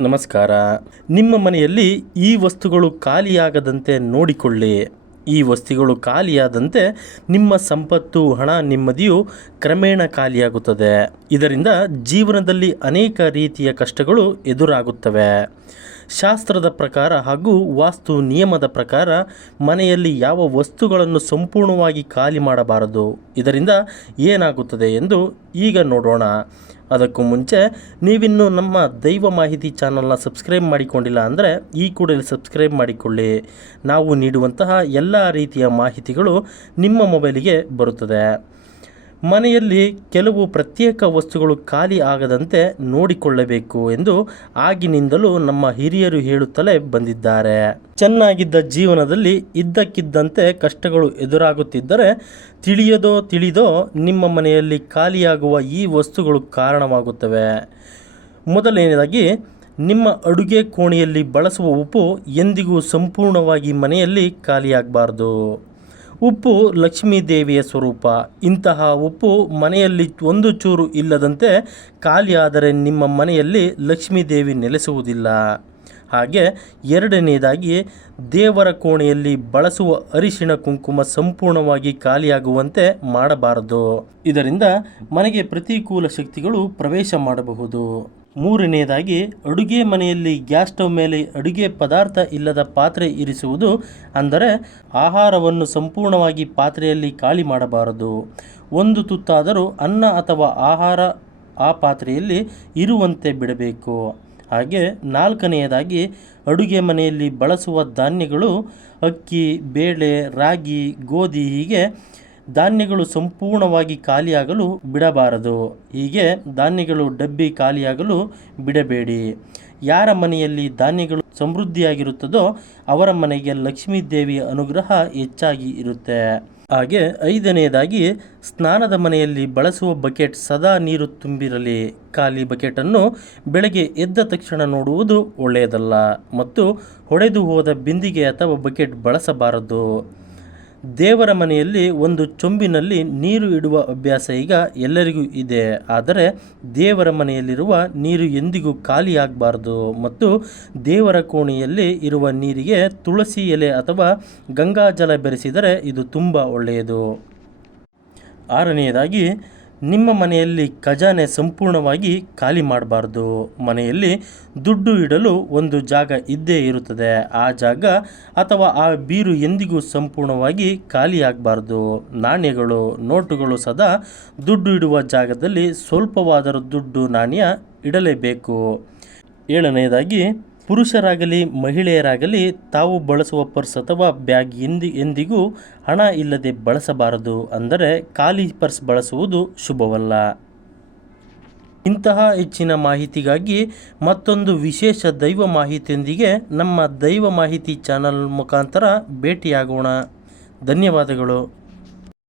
ನಮಸ್ಕಾರ. ನಿಮ್ಮ ಮನೆಯಲ್ಲಿ ಈ ವಸ್ತುಗಳು ಖಾಲಿಯಾಗದಂತೆ ನೋಡಿಕೊಳ್ಳಿ. ಈ ವಸ್ತುಗಳು ಖಾಲಿಯಾದಂತೆ ನಿಮ್ಮ ಸಂಪತ್ತು, ಹಣ, ನಿಮ್ಮದಿಯು ಕ್ರಮೇಣ ಖಾಲಿಯಾಗುತ್ತದೆ. ಇದರಿಂದ ಜೀವನದಲ್ಲಿ ಅನೇಕ ರೀತಿಯ ಕಷ್ಟಗಳು ಎದುರಾಗುತ್ತವೆ. ಶಾಸ್ತ್ರದ ಪ್ರಕಾರ ಹಾಗೂ ವಾಸ್ತು ನಿಯಮದ ಪ್ರಕಾರ ಮನೆಯಲ್ಲಿ ಯಾವ ವಸ್ತುಗಳನ್ನು ಸಂಪೂರ್ಣವಾಗಿ ಖಾಲಿ ಮಾಡಬಾರದು. ಇದರಿಂದ ಏನಾಗುತ್ತದೆ ಎಂದು ಈಗ ನೋಡೋಣ. ಅದಕ್ಕೂ ಮುಂಚೆ ನೀವಿನ್ನು ನಮ್ಮ ದೈವ ಮಾಹಿತಿ ಚಾನಲ್ನ ಸಬ್ಸ್ಕ್ರೈಬ್ ಮಾಡಿಕೊಂಡಿಲ್ಲ ಅಂದರೆ ಈ ಕೂಡಲೇ ಸಬ್ಸ್ಕ್ರೈಬ್ ಮಾಡಿಕೊಳ್ಳಿ. ನಾವು ನೀಡುವಂತಹ ಎಲ್ಲ ರೀತಿಯ ಮಾಹಿತಿಗಳು ನಿಮ್ಮ ಮೊಬೈಲಿಗೆ ಬರುತ್ತದೆ. ಮನೆಯಲ್ಲಿ ಕೆಲವು ಪ್ರತ್ಯೇಕ ವಸ್ತುಗಳು ಖಾಲಿ ಆಗದಂತೆ ನೋಡಿಕೊಳ್ಳಬೇಕು ಎಂದು ಆಗಿನಿಂದಲೂ ನಮ್ಮ ಹಿರಿಯರು ಹೇಳುತ್ತಲೇ ಬಂದಿದ್ದಾರೆ. ಚೆನ್ನಾಗಿದ್ದ ಜೀವನದಲ್ಲಿ ಇದ್ದಕ್ಕಿದ್ದಂತೆ ಕಷ್ಟಗಳು ಎದುರಾಗುತ್ತಿದ್ದರೆ ತಿಳಿಯದೋ ತಿಳಿದೋ ನಿಮ್ಮ ಮನೆಯಲ್ಲಿ ಖಾಲಿಯಾಗುವ ಈ ವಸ್ತುಗಳು ಕಾರಣವಾಗುತ್ತವೆ. ಮೊದಲನೇದಾಗಿ ನಿಮ್ಮ ಅಡುಗೆ ಕೋಣೆಯಲ್ಲಿ ಬಳಸುವ ಉಪ್ಪು ಎಂದಿಗೂ ಸಂಪೂರ್ಣವಾಗಿ ಮನೆಯಲ್ಲಿ ಖಾಲಿಯಾಗಬಾರ್ದು. ಉಪ್ಪು ಲಕ್ಷ್ಮೀ ದೇವಿಯ ಸ್ವರೂಪ. ಇಂತಹ ಉಪ್ಪು ಮನೆಯಲ್ಲಿ ಒಂದು ಚೂರು ಇಲ್ಲದಂತೆ ಖಾಲಿಯಾದರೆ ನಿಮ್ಮ ಮನೆಯಲ್ಲಿ ಲಕ್ಷ್ಮೀ ದೇವಿ ನೆಲೆಸುವುದಿಲ್ಲ. ಹಾಗೆ ಎರಡನೆಯದಾಗಿ ದೇವರ ಕೋಣೆಯಲ್ಲಿ ಬಳಸುವ ಅರಿಶಿಣ ಕುಂಕುಮ ಸಂಪೂರ್ಣವಾಗಿ ಖಾಲಿಯಾಗುವಂತೆ ಮಾಡಬಾರದು. ಇದರಿಂದ ಮನೆಗೆ ಪ್ರತಿಕೂಲ ಶಕ್ತಿಗಳು ಪ್ರವೇಶ ಮಾಡಬಹುದು. ಮೂರನೆಯದಾಗಿ ಅಡುಗೆ ಮನೆಯಲ್ಲಿ ಗ್ಯಾಸ್ ಸ್ಟವ್ ಮೇಲೆ ಅಡುಗೆ ಪದಾರ್ಥ ಇಲ್ಲದ ಪಾತ್ರೆ ಇರಿಸುವುದು ಅಂದರೆ ಆಹಾರವನ್ನು ಸಂಪೂರ್ಣವಾಗಿ ಪಾತ್ರೆಯಲ್ಲಿ ಖಾಲಿ ಮಾಡಬಾರದು. ಒಂದು ತುತ್ತಾದರೂ ಅನ್ನ ಅಥವಾ ಆಹಾರ ಆ ಪಾತ್ರೆಯಲ್ಲಿ ಇರುವಂತೆ ಬಿಡಬೇಕು. ಹಾಗೆ ನಾಲ್ಕನೆಯದಾಗಿ ಅಡುಗೆ ಮನೆಯಲ್ಲಿ ಬಳಸುವ ಧಾನ್ಯಗಳು ಅಕ್ಕಿ, ಬೇಳೆ, ರಾಗಿ, ಗೋಧಿ ಹೀಗೆ ಧಾನ್ಯಗಳು ಸಂಪೂರ್ಣವಾಗಿ ಖಾಲಿಯಾಗಲು ಬಿಡಬಾರದು. ಹೀಗೆ ಧಾನ್ಯಗಳು ಡಬ್ಬಿ ಖಾಲಿಯಾಗಲು ಬಿಡಬೇಡಿ. ಯಾರ ಮನೆಯಲ್ಲಿ ಧಾನ್ಯಗಳು ಸಮೃದ್ಧಿಯಾಗಿರುತ್ತದೋ ಅವರ ಮನೆಗೆ ಲಕ್ಷ್ಮೀ ದೇವಿಯ ಅನುಗ್ರಹ ಹೆಚ್ಚಾಗಿ ಇರುತ್ತೆ. ಹಾಗೆ ಐದನೆಯದಾಗಿ, ಸ್ನಾನದ ಮನೆಯಲ್ಲಿ ಬಳಸುವ ಬಕೆಟ್ ಸದಾ ನೀರು ತುಂಬಿರಲಿ. ಖಾಲಿ ಬಕೆಟನ್ನು ಬೆಳಗ್ಗೆ ಎದ್ದ ತಕ್ಷಣ ನೋಡುವುದು ಒಳ್ಳೆಯದಲ್ಲ. ಮತ್ತು ಹೊಡೆದು ಹೋದ ಬಿಂದಿಗೆ ಅಥವಾ ಬಕೆಟ್ ಬಳಸಬಾರದು. ದೇವರ ಮನೆಯಲ್ಲಿ ಒಂದು ಚೊಂಬಿನಲ್ಲಿ ನೀರು ಇಡುವ ಅಭ್ಯಾಸ ಈಗ ಎಲ್ಲರಿಗೂ ಇದೆ. ಆದರೆ ದೇವರ ಮನೆಯಲ್ಲಿರುವ ನೀರು ಎಂದಿಗೂ ಖಾಲಿಯಾಗಬಾರದು ಮತ್ತು ದೇವರ ಕೋಣೆಯಲ್ಲಿ ಇರುವ ನೀರಿಗೆ ತುಳಸಿ ಎಲೆ ಅಥವಾ ಗಂಗಾಜಲ ಬೆರೆಸಿದರೆ ಇದು ತುಂಬ ಒಳ್ಳೆಯದು. ಆರನೆಯದಾಗಿ ನಿಮ್ಮ ಮನೆಯಲ್ಲಿ ಖಜಾನೆ ಸಂಪೂರ್ಣವಾಗಿ ಖಾಲಿ ಮಾಡಬಾರ್ದು. ಮನೆಯಲ್ಲಿ ದುಡ್ಡು ಇಡಲು ಒಂದು ಜಾಗ ಇದ್ದೇ ಇರುತ್ತದೆ. ಆ ಜಾಗ ಅಥವಾ ಆ ಬೀರು ಎಂದಿಗೂ ಸಂಪೂರ್ಣವಾಗಿ ಖಾಲಿಯಾಗಬಾರ್ದು ನಾಣ್ಯಗಳು, ನೋಟುಗಳು ಸದಾ ದುಡ್ಡು ಇಡುವ ಜಾಗದಲ್ಲಿ ಸ್ವಲ್ಪವಾದರೂ ದುಡ್ಡು ನಾಣ್ಯ ಇಡಲೇಬೇಕು. ಏಳನೆಯದಾಗಿ ಪುರುಷರಾಗಲಿ, ಮಹಿಳೆಯರಾಗಲಿ ತಾವು ಬಳಸುವ ಪರ್ಸ್ ಅಥವಾ ಬ್ಯಾಗ್ ಎಂದಿ, ಎಂದಿಗೂ ಹಣ ಇಲ್ಲದೆ ಬಳಸಬಾರದು ಅಂದರೆ ಖಾಲಿ ಪರ್ಸ್ ಬಳಸುವುದು ಶುಭವಲ್ಲ. ಇಂತಹ ಹೆಚ್ಚಿನ ಮಾಹಿತಿಗಾಗಿ ಮತ್ತೊಂದು ವಿಶೇಷ ದೈವ ಮಾಹಿತಿಯೊಂದಿಗೆ ನಮ್ಮ ದೈವ ಮಾಹಿತಿ ಚಾನಲ್ ಮುಖಾಂತರ ಭೇಟಿಯಾಗೋಣ. ಧನ್ಯವಾದಗಳು.